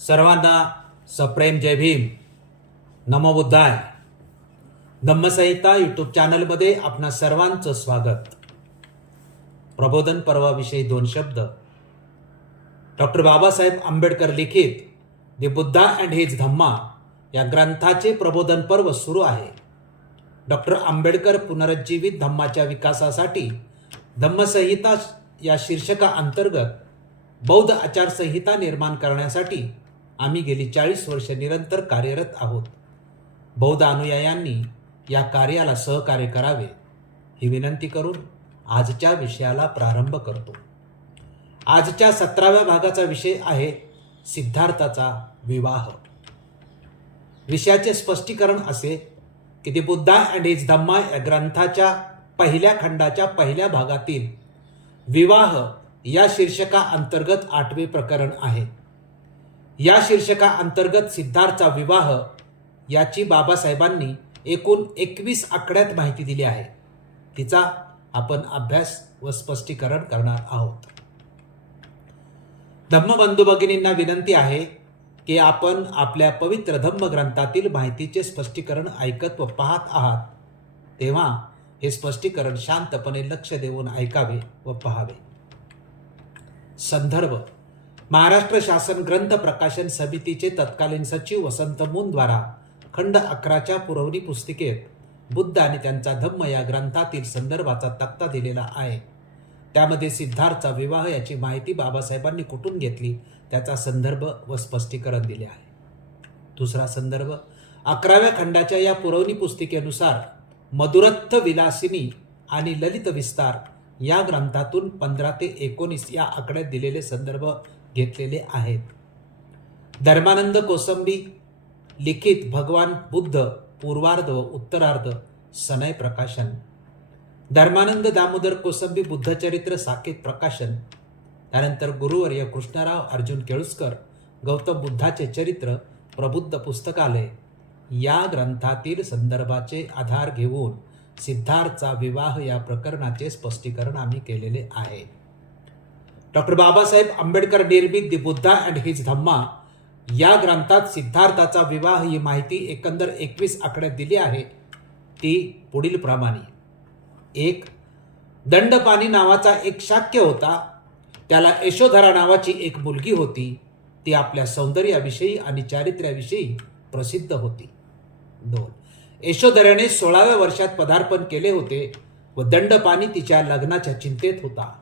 सर्वांना सप्रेम जय भीम. नमो बुद्धाय. धम्मसंहिता यूट्यूब चॅनलमध्ये आपणा सर्वांचं स्वागत. प्रबोधन पर्वाविषयी 2 शब्द. डॉक्टर बाबासाहेब आंबेडकर लिखित द बुद्धा अँड हिज धम्मा या ग्रंथाचे प्रबोधन पर्व सुरू आहे. डॉक्टर आंबेडकर पुनरुज्जीवित धम्माच्या विकासासाठी धम्मसंहिता या शीर्षका अंतर्गत बौद्ध आचारसंहिता निर्माण करण्यासाठी आम्ही गेली 40 वर्ष निरंतर कार्यरत आहोत. बौद्ध अनुयायांनी या कार्याला सहकार्य करावे ही विनंती करून आजच्या विषयाला प्रारंभ करतो. आजच्या 17व्या भागाचा विषय आहे सिद्धार्थाचा विवाह. विषयाचे स्पष्टीकरण असे की द बुद्धा अँड हिज धम्मा या ग्रंथाच्या पहिल्या खंडाच्या पहिल्या भागातील विवाह या शीर्षका अंतर्गत 8वे प्रकरण आहे. या शीर्षका अंतर्गत सिद्धार्थचा विवाह याची बाबासाहेबांनी एकूण 21 आकड्यात माहिती दिली आहे. तिचा आपण अभ्यास व स्पष्टीकरण करणार आहोत. धम्मबंधू भगिनींना विनंती आहे की आपण आपल्या पवित्र धम्म ग्रंथातील माहितीचे स्पष्टीकरण ऐकत व पाहत आहात तेव्हा हे स्पष्टीकरण शांतपणे लक्ष देऊन ऐकावे व पाहावे. संदर्भ: महाराष्ट्र शासन ग्रंथ प्रकाशन समितीचे तत्कालीन सचिव वसंत मून द्वारा खंड 11च्या पुरवणी पुस्तिकेत बुद्ध आणि त्यांचा धम्म या ग्रंथातील संदर्भाचा तक्ता दिलेला आहे. त्यामध्ये सिद्धार्थचा विवाह याची माहिती बाबासाहेबांनी कुठून घेतली त्याचा संदर्भ व स्पष्टीकरण दिले आहे. दुसरा संदर्भ: 11व्या खंडाच्या या पुरवणी पुस्तिकेनुसार मधुरत्थ विलासिनी आणि ललित विस्तार या ग्रंथातून 15 ते 19 या आकड्यात दिलेले संदर्भ घेतलेले आहेत. धर्मानंद कोसंबी लिखित भगवान बुद्ध पूर्वार्ध व उत्तरार्ध सनय प्रकाशन. धर्मानंद दामोदर कोसंबी बुद्धचरित्र साकेत प्रकाशन. त्यानंतर गुरुवर्य कृष्णराव अर्जुन केळुस्कर गौतम बुद्धाचे चरित्र प्रबुद्ध पुस्तकालय या ग्रंथातील संदर्भाचे आधार घेऊन सिद्धार्थचा विवाह या प्रकरणाचे स्पष्टीकरण आम्ही केलेले आहे. डॉक्टर बाबासाहेब आंबेडकर निर्मित द बुद्धा अँड हिज धम्मा या ग्रंथात सिद्धार्थाचा विवाह ही माहिती एकंदर 21 आकड्यात दिली आहे. ती पुढील प्रमाणे: 1. दंडपाणी नावाचा एक शाक्य होता. त्याला यशोधरा नावाची एक मुलगी होती. ती आपल्या सौंदर्याविषयी आणि चारित्र्याविषयी प्रसिद्ध होती. 2. यशोधराने 16व्या वर्षात पदार्पण केले होते व दंडपाणी तिच्या लग्नाच्या चिंतेत होता.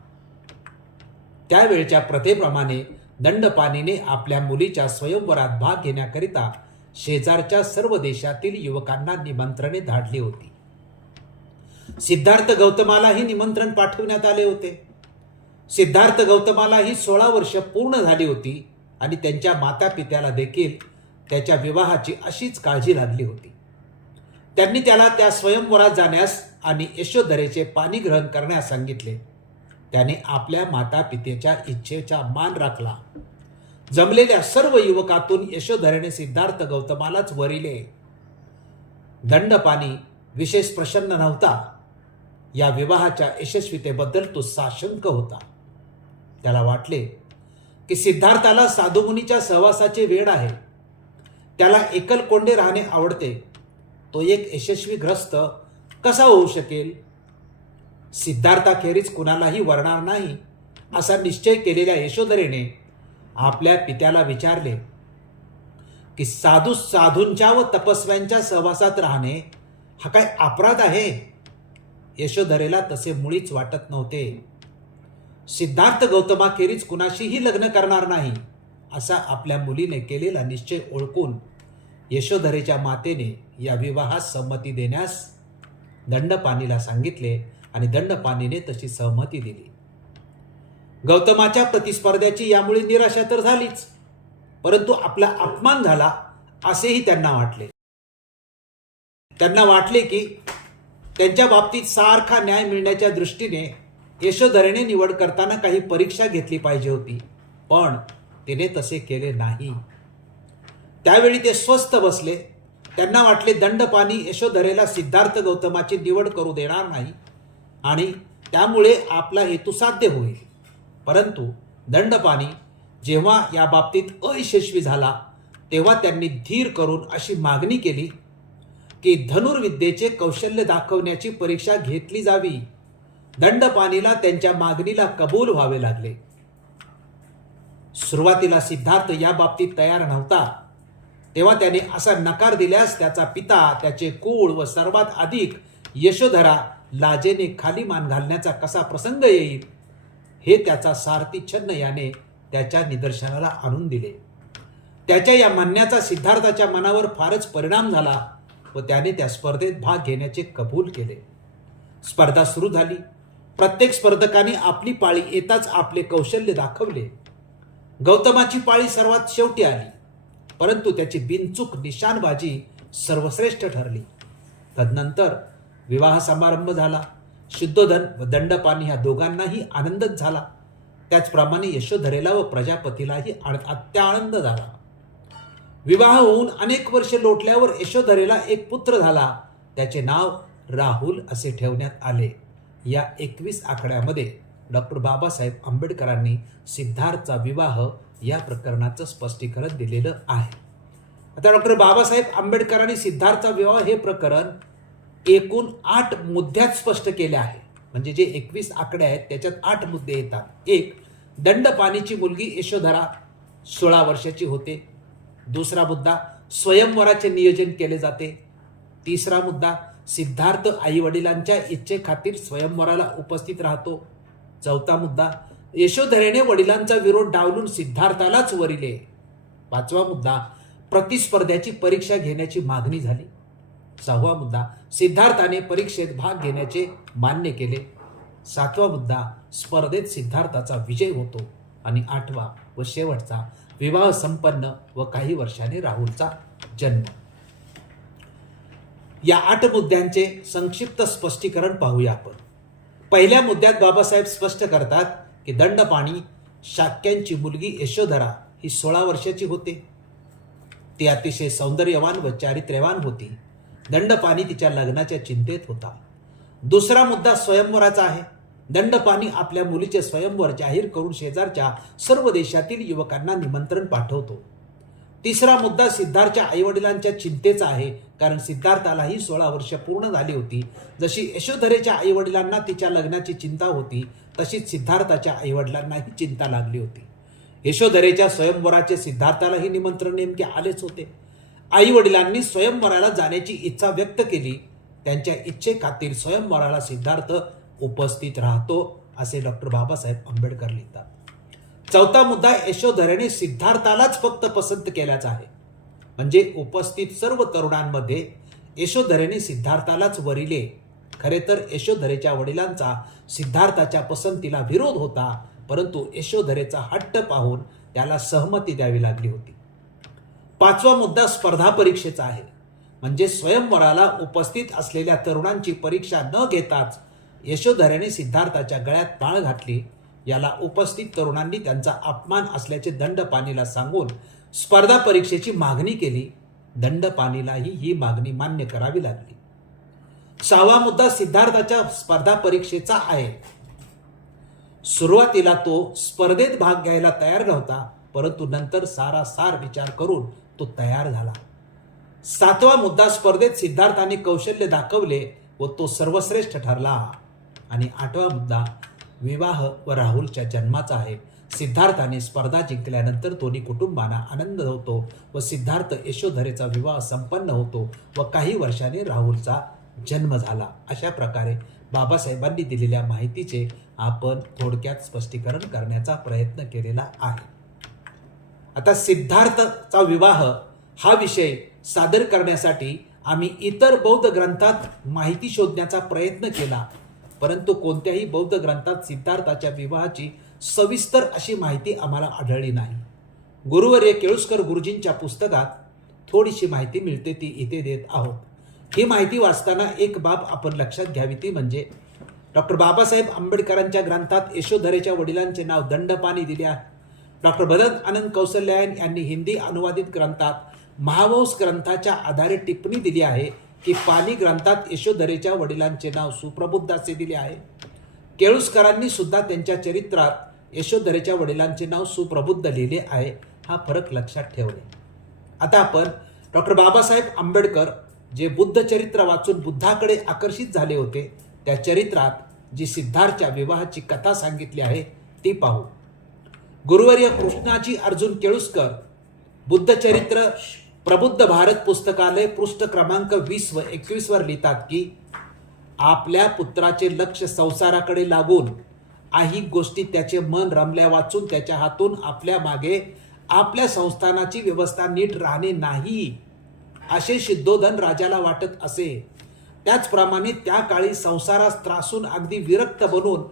त्यावेळच्या प्रथेप्रमाणे दंडपाणीने आपल्या मुलीच्या स्वयंवरात भाग घेण्याकरिता शेजारच्या सर्व देशातील युवकांना निमंत्रणे धाडली होती. सिद्धार्थ गौतमालाही निमंत्रण पाठवण्यात आले होते. सिद्धार्थ गौतमालाही 16 वर्ष पूर्ण झाली होती आणि त्यांच्या मातापित्याला देखील त्याच्या विवाहाची अशीच काळजी लागली होती. त्यांनी त्याला त्या स्वयंवरात जाण्यास आणि यशोधरेचे पाणी ग्रहण करण्यास सांगितले. त्याने आपल्या मातापित्याच्या इच्छेचा मान राखला. जमलेल्या सर्व युवकातून यशोधरेने सिद्धार्थ गौतमालाच वरिले. दंडपाणी विशेष प्रसन्न नव्हता. या विवाहाच्या यशस्वीतेबद्दल तो साशंक होता. त्याला वाटले की सिद्धार्थाला साधुमुनीच्या सहवासाचे वेड आहे. त्याला एकलकोंडे राहणे आवडते. तो एक यशस्वी ग्रस्त कसा होऊ शकेल? सिद्धार्थाखेरीज कुणालाही वरणार नाही असा निश्चय केलेल्या यशोधरेने आपल्या पित्याला विचारले की साधूंच्या व तपस्व्यांच्या सहवासात राहणे हा काय अपराध आहे? यशोधरेला तसे मुळीच वाटत नव्हते. सिद्धार्थ गौतमाखेरीज कुणाशीही लग्न करणार नाही असा आपल्या मुलीने केलेला निश्चय ओळखून यशोधरेच्या मातेने या विवाहास संमती देण्यास दंडपाणीला सांगितले आणि दंडपाणीने तशी सहमती दिली. गौतमाच्या प्रतिस्पर्ध्याची यामुळे निराशा तर झालीच, परंतु आपला अपमान झाला असेही त्यांना वाटले. त्यांना वाटले की त्यांच्या बाबतीत सारखा न्याय मिळण्याच्या दृष्टीने यशोधरेने निवड करताना काही परीक्षा घेतली पाहिजे होती, पण तिने तसे केले नाही. त्यावेळी ते स्वस्थ बसले. त्यांना वाटले दंडपाणी यशोधरेला सिद्धार्थ गौतमाची निवड करू देणार नाही आणि त्यामुळे आपला हेतू साध्य होईल. परंतु दंडपाणी जेव्हा या बाबतीत अयशस्वी झाला तेव्हा त्यांनी धीर करून अशी मागणी केली की धनुर्विद्येचे कौशल्य दाखवण्याची परीक्षा घेतली जावी. दंडपाणीला त्यांच्या मागणीला कबूल व्हावे लागले. सुरुवातीला सिद्धार्थ या बाबतीत तयार नव्हता. तेव्हा त्याने असा नकार दिल्यास त्याचा पिता, त्याचे कुळ व सर्वात अधिक यशोधरा लाजेने खाली मान घालण्याचा कसा प्रसंग येईल हे त्याचा सारथी छन्न याने त्याच्या निदर्शनाला आणून दिले. त्याच्या या म्हणण्याचा सिद्धार्थाच्या मनावर फारच परिणाम झाला व त्याने त्या स्पर्धेत भाग घेण्याचे कबूल केले. स्पर्धा सुरू झाली. प्रत्येक स्पर्धकाने आपली पाळी येताच आपले कौशल्य दाखवले. गौतमाची पाळी सर्वात शेवटी आली, परंतु त्याची बिनचूक निशाणबाजी सर्वश्रेष्ठ ठरली. तदनंतर विवाह समारंभ झाला. शुद्धोधन व दंडपाणी ह्या दोघांनाही आनंदच झाला. त्याचप्रमाणे यशोधरेला व प्रजापतीलाही अत्यानंद झाला. विवाह होऊन अनेक वर्षे लोटल्यावर यशोधरेला एक पुत्र झाला. त्याचे नाव राहुल असे ठेवण्यात आले. या 21 आकड्यामध्ये डॉक्टर बाबासाहेब आंबेडकरांनी सिद्धार्थचा विवाह या प्रकरणाचं स्पष्टीकरण दिलेलं आहे. आता डॉक्टर बाबासाहेब आंबेडकरांनी सिद्धार्थचा विवाह हे प्रकरण एकूण 8 मुद्द्यात स्पष्ट केले आहे. म्हणजे जे 21 आकडे आहेत त्याच्यात 8 मुद्दे येतात. 1. दंडपाणीची मुलगी यशोधरा 16 वर्षाची होते. दुसरा मुद्दा, स्वयंवराचे नियोजन केले जाते. तिसरा मुद्दा, सिद्धार्थ आई वडिलांच्या इच्छेखातीर स्वयंवराला उपस्थित राहतो. चौथा मुद्दा, यशोधरेने वडिलांचा विरोध डावलून सिद्धार्थालाच वरिले. पाचवा मुद्दा, प्रतिस्पर्ध्याची परीक्षा घेण्याची मागणी झाली. सहावा मुद्दा, सिद्धार्थाने परीक्षेत भाग घेण्याचे मान्य केले. सातवा मुद्दा, स्पर्धेत सिद्धार्थाचा विजय होतो. आणि आठवा व शेवटचा, विवाह संपन्न व काही वर्षाने राहुलचा जन्म. या 8 मुद्द्यांचे संक्षिप्त स्पष्टीकरण पाहूया आपण. पहिल्या मुद्द्यात बाबासाहेब स्पष्ट करतात की दंडपाणी शाक्यांची मुलगी यशोधरा ही 16 वर्षाची होते. ती अतिशय सौंदर्यवान व चारित्र्यवान होती. दंडपाणी तिच्या लग्नाच्या चिंतेत होता. दुसरा मुद्दा स्वयंवराचा आहे. दंडपाणी आपल्या मुलीचे स्वयंवर जाहीर करून शेजारच्या सर्व देशातील युवकांना निमंत्रण पाठवतो. तिसरा मुद्दा सिद्धार्थच्या आईवडिलांच्या चिंतेचा आहे, कारण सिद्धार्थालाही 16 वर्ष पूर्ण झाली होती. जशी यशोधरेच्या आईवडिलांना तिच्या लग्नाची चिंता होती, तशीच सिद्धार्थाच्या आईवडिलांनाही चिंता लागली होती. यशोधरेच्या स्वयंवराचे सिद्धार्थालाही निमंत्रण नेमके आलेच होते. आईवडिलांनी स्वयंवराला जाण्याची इच्छा व्यक्त केली. त्यांच्या इच्छेखातीर स्वयंवराला सिद्धार्थ उपस्थित राहतो असे डॉक्टर बाबासाहेब आंबेडकर लिहितात. चौथा मुद्दा, यशोधरेने सिद्धार्थालाच फक्त पसंत केल्याचा आहे. म्हणजे उपस्थित सर्व तरुणांमध्ये यशोधरेने सिद्धार्थालाच वरिले. खरे तर यशोधरेच्या वडिलांचा सिद्धार्थाच्या पसंतीला विरोध होता, परंतु यशोधरेचा हट्ट पाहून त्याला सहमती द्यावी लागली होती. पाचवा मुद्दा स्पर्धा परीक्षेचा आहे. म्हणजे स्वयंवराला उपस्थित असलेल्या तरुणांची परीक्षा न घेताच यशोधरेने सिद्धार्थाच्या गळ्यात माळ घातली. याला उपस्थित तरुणांनी त्यांचा अपमान असल्याचे दंडपाणीला सांगून स्पर्धा परीक्षेची मागणी केली. दंडपाणीलाही ही मागणी मान्य करावी लागली. सहावा मुद्दा सिद्धार्थाच्या स्पर्धा परीक्षेचा आहे. सुरुवातीला तो स्पर्धेत भाग घ्यायला तयार नव्हता, परंतु नंतर सारासार विचार करून तो तयार झाला. सातवा मुद्दा, स्पर्धेत सिद्धार्थाने कौशल्य दाखवले व तो सर्वश्रेष्ठ ठरला. आणि आठवा मुद्दा, विवाह व राहुलच्या जन्माचा आहे. सिद्धार्थाने स्पर्धा जिंकल्यानंतर दोन्ही कुटुंबांना आनंद होतो व सिद्धार्थ यशोधरेचा विवाह संपन्न होतो व काही वर्षांनी राहुलचा जन्म झाला. अशा प्रकारे बाबासाहेबांनी दिलेल्या माहितीचे आपण थोडक्यात स्पष्टीकरण करण्याचा प्रयत्न केलेला आहे. आता सिद्धार्थचा विवाह हा विषय सादर करण्यासाठी आम्ही इतर बौद्ध ग्रंथात माहिती शोधण्याचा प्रयत्न केला, परंतु कोणत्याही बौद्ध ग्रंथात सिद्धार्थाच्या विवाहाची सविस्तर अशी माहिती आम्हाला आढळली नाही. गुरुवर्य केळुस्कर गुरुजींच्या पुस्तकात थोडीशी माहिती मिळते, ती इथे देत आहोत. ही माहिती वाचताना एक बाब आपण लक्षात घ्यावी, ती म्हणजे डॉक्टर बाबासाहेब आंबेडकरांच्या ग्रंथात यशोधरेच्या वडिलांचे नाव दंडपाणी दिले आहे. डॉक्टर भरत आनंद कौशल्यायन यांनी हिंदी अनुवादित ग्रंथात महावंश ग्रंथाच्या आधारे टिप्पणी दिली आहे की पाली ग्रंथात यशोधरेच्या वडिलांचे नाव सुप्रबुद्ध असे दिले आहे. केळुस्करांनी सुद्धा त्यांच्या चरित्रात यशोधरेच्या वडिलांचे नाव सुप्रबुद्ध लिहिले आहे, हा फरक लक्षात ठेवणे. आता आपण डॉक्टर बाबासाहेब आंबेडकर जे बुद्ध चरित्र वाचून बुद्धाकडे आकर्षित झाले होते, त्या चरित्रात जी सिद्धार्थच्या विवाहाची कथा सांगितली आहे ती पाहू. गुरुवर्य कृष्णाजी अर्जुन केळुस्कर बुद्ध चरित्र प्रबुद्ध भारत पुस्तकालय पृष्ठ क्रमांक 20 व 21 वर लिहितात की आपल्या पुत्राचे लक्ष संसाराकडे लागून ऐहिक गोष्टी त्याचे मन रमल्या वाचून त्याच्या हातून आपल्या मागे आपल्या संस्थानाची व्यवस्था नीट राहणे नाही, असे सिद्धोधन राजाला वाटत असे. त्याचप्रमाणे त्या काळी संसारास त्रासून अगदी विरक्त बनून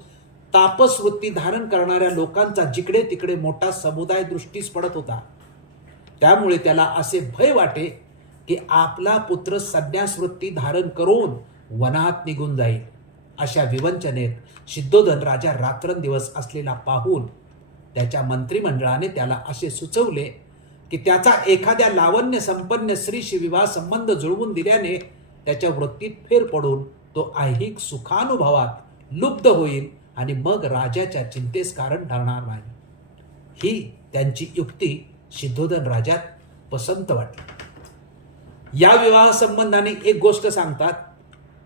तापस वृत्ती धारण करणाऱ्या लोकांचा जिकडे तिकडे मोठा समुदाय दृष्टीस पडत होता. त्यामुळे त्याला असे भय वाटे की आपला पुत्र संन्यास वृत्ती धारण करून वनात निघून जाईल. अशा विवंचनेत सिद्धोधन राजा रात्रंदिवस असलेला पाहून त्याच्या मंत्रिमंडळाने त्याला असे सुचवले की त्याचा एखाद्या लावण्य संपन्न स्त्रीशी विवाह संबंध जुळवून दिल्याने त्याच्या वृत्तीत फेर पडून तो ऐहिक सुखानुभवात लुप्त होईल आणि मग राजाच्या चिंतेस कारण ठरणार नाही. ही त्यांची युक्ती सिद्धोधन राजात पसंत वाटली. या विवाह संबंधाने एक गोष्ट सांगतात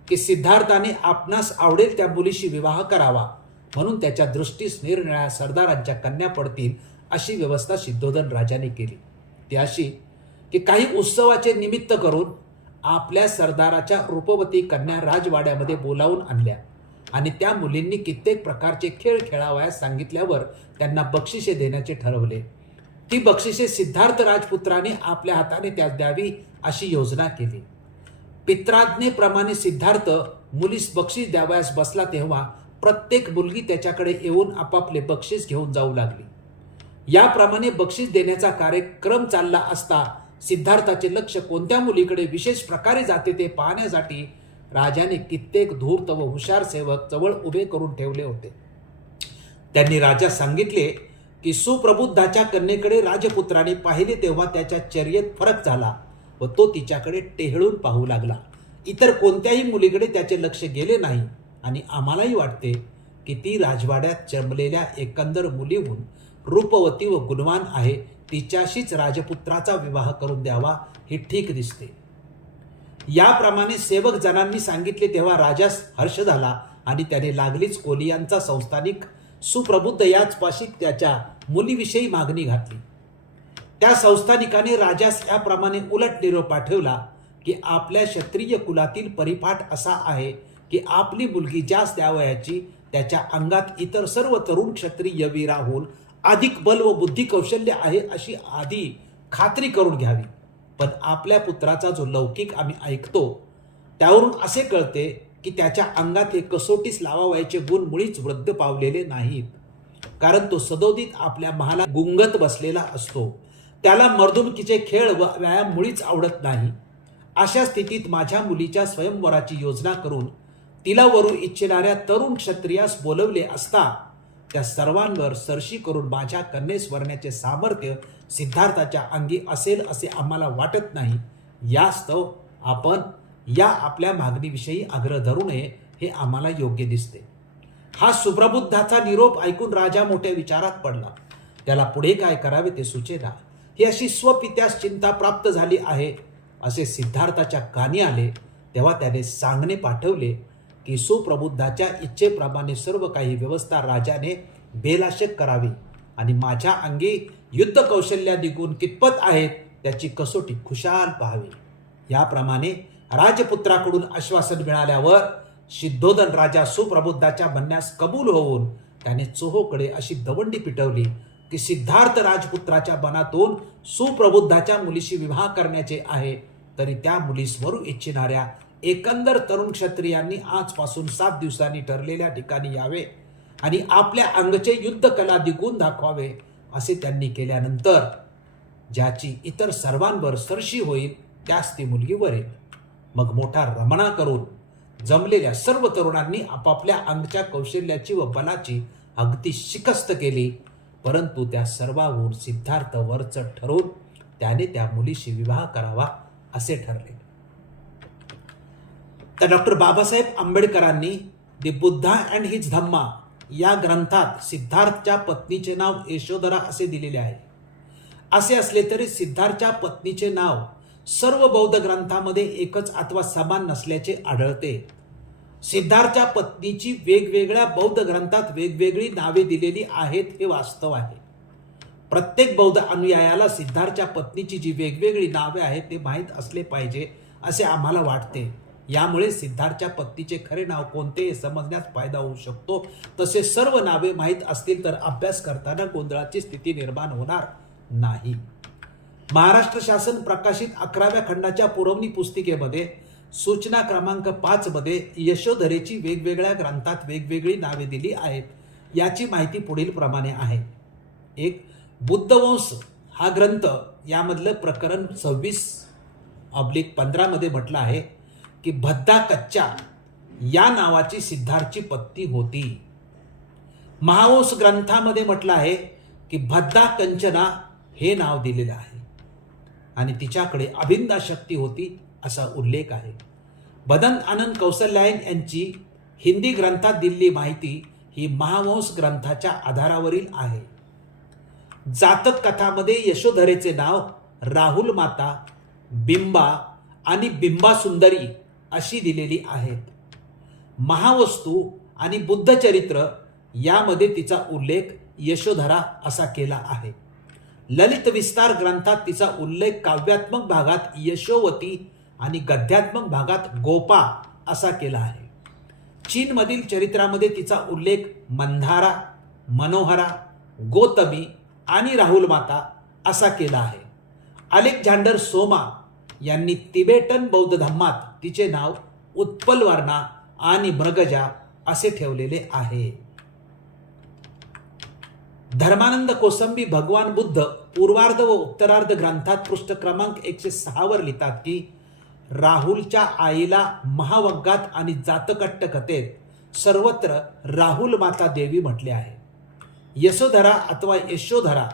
की सिद्धार्थाने आपणास आवडेल त्या मुलीशी विवाह करावा, म्हणून त्याच्या दृष्टीस निरनिराळ्या सरदारांच्या कन्या पडतील अशी व्यवस्था सिद्धोधन राजाने केली. ती अशी की काही उत्सवाचे निमित्त करून आपल्या सरदाराच्या रूपवती कन्या राजवाड्यामध्ये बोलावून आणल्या आणि त्या मुलींनी कित्येक प्रकारचे खेळ खेळावयास सांगितल्यावर त्यांना बक्षिसे देण्याचे ठरवले. ती बक्षिसे सिद्धार्थ राजपुत्राने आपल्या हाताने त्यास द्यावी अशी योजना केली. पित्राज्ञेप्रमाणे सिद्धार्थ मुलीस बक्षीस द्यावयास बसला तेव्हा प्रत्येक मुलगी त्याच्याकडे येऊन आपापले बक्षीस घेऊन जाऊ लागली. याप्रमाणे बक्षीस देण्याचा कार्यक्रम चालला असता सिद्धार्थाचे लक्ष कोणत्या मुलीकडे विशेष प्रकारे जाते ते पाहण्यासाठी राजाने कित्येक धूर्त व हुशार सेवक जवळ उभे करून ठेवले होते. त्यांनी राजास सांगितले की सुप्रबुद्धाच्या कन्येकडे राजपुत्राने पाहिले तेव्हा त्याच्या चर्येत फरक झाला व तो तिच्याकडे टेहळून पाहू लागला. इतर कोणत्याही मुलीकडे त्याचे लक्ष गेले नाही आणि आम्हालाही वाटते की ती राजवाड्यात जन्मलेल्या एकंदर मुलीहून रूपवती व गुणवान आहे, तिच्याशीच राजपुत्राचा विवाह करून द्यावा हे ठीक दिसते. याप्रमाणे सेवक जणांनी सांगितले तेव्हा राजास हर्ष झाला आणि त्याने लागलीच कोलियांचा संस्थानिक सुप्रबुद्ध याचपाशी त्याच्या मुलीविषयी मागणी घातली. त्या संस्थानिकाने राजास याप्रमाणे उलट निरोप पाठवला की आपल्या क्षत्रिय कुलातील परिपाठ असा आहे की आपली मुलगी जास्त द्यावयाची त्याच्या अंगात इतर सर्व तरुण क्षत्रिय वीराहून अधिक बल व बुद्धी कौशल्य आहे अशी आधी खात्री करून घ्यावी. पण आपल्या पुत्राचा जो लौकिक आम्ही ऐकतो त्यावरून असे कळते की त्याच्या अंगात हे कसोटीस लावावयाचे गुण मुळीच वृद्ध पावलेले नाहीत, कारण तो सदोदित आपल्या महाला गुंगत बसलेला असतो. त्याला मर्दुमकीचे खेळ व व्यायाम मुळीच आवडत नाही. अशा स्थितीत माझ्या मुलीच्या स्वयंवराची योजना करून तिला वरू इच्छिणाऱ्या तरुण क्षत्रियास बोलवले असता त्या सर्वांवर सरशी करून माझ्या कन्येस वरण्याचे सामर्थ्य सिद्धार्थाच्या अंगी असेल असे आम्हाला वाटत नाही. यास्तव आपण या आपल्या मागणीविषयी आग्रह धरू नये हे आम्हाला योग्य दिसते. हा सुप्रबुद्धाचा निरोप ऐकून राजा मोठ्या विचारात पडला. त्याला पुढे काय करावे ते सुचेना. ही अशी स्वपित्यास चिंता प्राप्त झाली आहे असे सिद्धार्थाच्या कानी आले तेव्हा त्याने सांगणे पाठवले की सुप्रबुद्धाच्या इच्छेप्रमाणे सर्व काही व्यवस्था राजाने बेलाशक करावी आणि माझ्या अंगी युद्ध कौशल्यादी गुण कितपत आहेत त्याची कसोटी खुशाल पाहावी. याप्रमाणे राजपुत्राकडून आश्वासन मिळाल्यावर सिद्धोधन राजा सुप्रबुद्धाच्या म्हणण्यास कबूल होऊन त्याने चोहोकडे अशी दवंडी पिटवली की सिद्धार्थ राजपुत्राच्या मनातून सुप्रबुद्धाच्या मुलीशी विवाह करण्याचे आहे, तरी त्या मुलीस वरू इच्छिणाऱ्या एकंदर तरुण क्षत्रियांनी आजपासून 7 दिवसांनी ठरलेल्या ठिकाणी यावे आणि आपल्या अंगचे युद्ध कला दिगून दाखवावे असे त्यांनी केल्यानंतर ज्याची इतर सर्वांवर सरशी होईल त्यास ती मुलगी वरेल. मग मोठा रमणा करून जमलेल्या सर्व तरुणांनी आपापल्या अंगच्या कौशल्याची व बलाची अगदी शिकस्त केली, परंतु त्या सर्वांहून सिद्धार्थ वरचढ ठरवून त्याने त्या मुलीशी विवाह करावा असे ठरले. तर डॉक्टर बाबासाहेब आंबेडकरांनी द बुद्धा अँड हिज धम्मा या ग्रंथात सिद्धार्थच्या पत्नीचे नाव यशोधरा असे दिलेले आहे. असे असले तरी सिद्धार्थच्या पत्नीचे नाव सर्व बौद्ध ग्रंथांमध्ये एकच अथवा समान नसल्याचे आढळते. सिद्धार्थच्या पत्नीची वेगवेगळ्या बौद्ध ग्रंथात वेगवेगळी नावे दिलेली आहेत हे वास्तव आहे. प्रत्येक बौद्ध अनुयायाला सिद्धार्थच्या पत्नीची जी वेगवेगळी नावे आहेत ते माहीत असले पाहिजे असे आम्हाला वाटते. यामुळे सिद्धार्थच्या पत्नीचे खरे नाव कोणते हे समजण्यास फायदा होऊ शकतो. तसे सर्व नावे माहीत असतील तर अभ्यास करताना गोंधळाची स्थिती निर्माण होणार नाही. महाराष्ट्र शासन प्रकाशित 11व्या खंडाच्या पुरवणी पुस्तिकेमध्ये सूचना क्रमांक 5 मध्ये यशोधरेची वेगवेगळ्या ग्रंथात वेगवेगळी नावे दिली आहेत. याची माहिती पुढील प्रमाणे आहे. 1. बुद्धवंश हा ग्रंथ यामधलं प्रकरण 26/15 मध्ये म्हटलं आहे की भद्दा कच्चा या नावाची सिद्धार्थची पत्नी होती. महावंश ग्रंथामध्ये म्हटलं आहे की भद्दा कंचना हे नाव दिलेलं आहे आणि तिच्याकडे अभिन्ना शक्ती होती असा उल्लेख आहे. बदंत आनंद कौसल्यायन यांची हिंदी ग्रंथात दिलेली माहिती ही महावंश ग्रंथाच्या आधारावरील आहे. जातक कथामध्ये यशोधरेचे नाव राहुल माता, बिंबा आणि बिंबा सुंदरी अशी दिलेली आहेत. महावस्तू आणि बुद्धचरित्र यामध्ये तिचा उल्लेख यशोधरा असा केला आहे. ललित विस्तार ग्रंथात तिचा उल्लेख काव्यात्मक भागात यशोवती आणि गद्यात्मक भागात गोपा असा केला आहे. चीनमधील चरित्रामध्ये तिचा उल्लेख मंधारा, मनोहरा, गौतमी आणि राहुल माता असा केला आहे. अलेक्झांडर सोमा यांनी तिबेटन बौद्ध धर्मात तिचे नाव उत्पलवर्णा आणि मृगजा असे ठेवलेले आहे. धर्मानंद कोसंबी भगवान बुद्ध पूर्वार्ध व उत्तरार्ध ग्रंथात पृष्ठ क्रमांक 106 वर लिहितात की राहुलच्या आईला महावग्गात आणि जातकट्ट कथेत सर्वत्र राहुल माता देवी म्हटले आहे. यशोधरा अथवा यशोधरा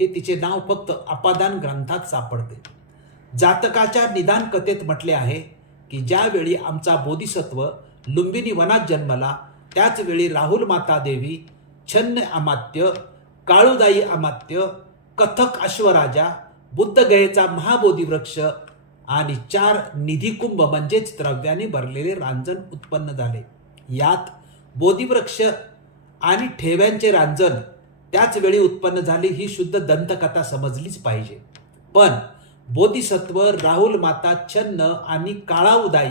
हे तिचे नाव फक्त अपादान ग्रंथात सापडते. जातकाच्या निदान कथेत म्हटले आहे की ज्यावेळी आमचा बोधिसत्व लुंबिनी वनात जन्मला त्याच वेळी राहुल माता देवी, छन्न अमात्य, काळुदाई अमात्य, कथक अश्वराजा, बुद्धगयेचा महाबोधी वृक्ष आणि 4 निधिकुंभ म्हणजेच द्रव्याने भरलेले रांजण उत्पन्न झाले. यात बोधिवृक्ष आणि ठेव्यांचे रांजण त्याच वेळी उत्पन्न झाले ही शुद्ध दंतकथा समजलीच पाहिजे. पण बोधिसत्व राहुल माता, छन्न आणि काळाउदाई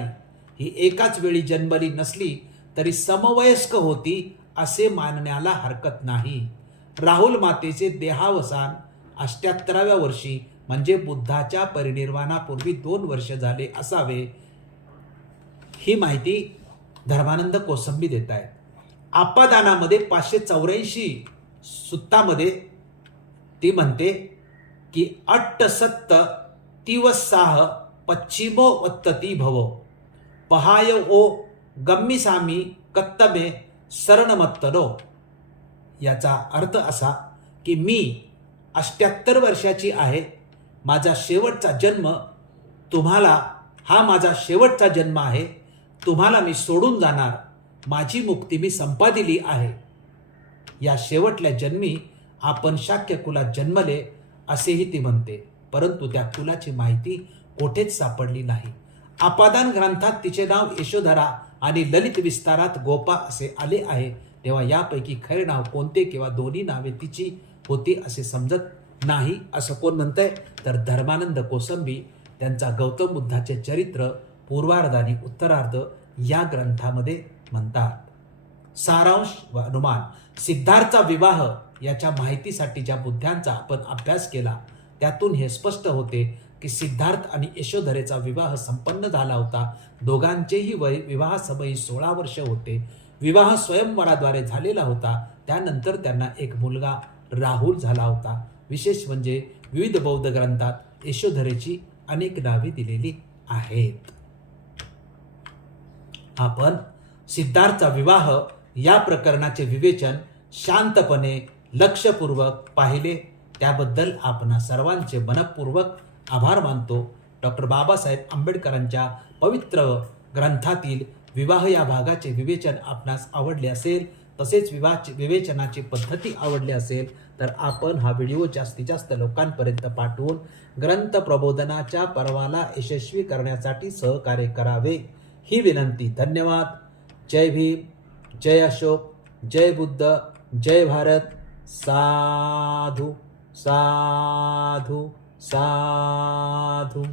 ही एकाच वेळी जन्मली नसली तरी समवयस्क होती असे मानण्याला हरकत नाही. राहुल मातेचे देहावसान 78व्या वर्षी म्हणजे बुद्धाच्या परिनिर्वाणापूर्वी 2 वर्ष झाले असावे ही माहिती धर्मानंद कोसंबी देत आहेत. आपादानामध्ये 584 सुत्तामध्ये ती म्हणते की अट्टसत्त तिवस्साह पश्चिमो वत्तती भव पहाय ओ गम्मिसामी कत्तमे शरणमत्तनो. याचा अर्थ असा की मी 78 वर्षाची आहे. माझा शेवटचा जन्म तुम्हाला हा माझा शेवटचा जन्म आहे. तुम्हाला मी सोडून जाणार. माझी मुक्ती मी संपादिली आहे. या शेवटल्या जन्मी आपण शाक्य कुलात जन्मले असेही ती म्हणते. परंतु त्या कुलाची माहिती कोठेच सापडली नाही. आपादान ग्रंथात तिचे नाव यशोधरा आणि ललित विस्तारात गोपा असे आले आहे. तेव्हा यापैकी खरे नाव कोणते किंवा दोन्ही नावे तिची होती असे समजत नाही असं कोण म्हणतंय तर धर्मानंद कोसंबी त्यांचा गौतम बुद्धाचे चरित्र पूर्वार्ध आणि उत्तरार्ध या ग्रंथामध्ये म्हणतात. सारांश व अनुमान. सिद्धार्थचा विवाह याच्या माहितीसाठी ज्या बुद्ध्यांचा आपण अभ्यास केला त्यातून हे स्पष्ट होते की सिद्धार्थ आणि यशोधरेचा विवाह संपन्न झाला होता. दोघांचेही वय विवाहासमयी 16 वर्ष होते. विवाह स्वयंवराद्वारे झालेला होता. त्यानंतर त्यांना एक मुलगा राहुल झाला होता. विशेष म्हणजे विविध बौद्ध ग्रंथात यशोधरेची अनेक नावे दिलेली आहेत. आपण सिद्धार्थचा विवाह या प्रकरणाचे विवेचन शांतपणे लक्षपूर्वक पाहिले त्याबद्दल आपणा सर्वांचे मनपूर्वक आभार मानतो. डॉक्टर बाबासाहेब आंबेडकरांच्या पवित्र ग्रंथातील विवाह या भागाचे विवेचन आपणास आवडले असेल तसेच विवेचनाची पद्धती आवडली असेल तर आपण हा व्हिडिओ जास्तीत जास्त लोकांपर्यंत पाठवून ग्रंथ प्रबोधनाच्या पर्वाला यशस्वी करण्यासाठी सहकार्य करावे ही विनंती. धन्यवाद. जय भीम, जय अशोक, जय बुद्ध, जय भारत. साधू साधू साधू.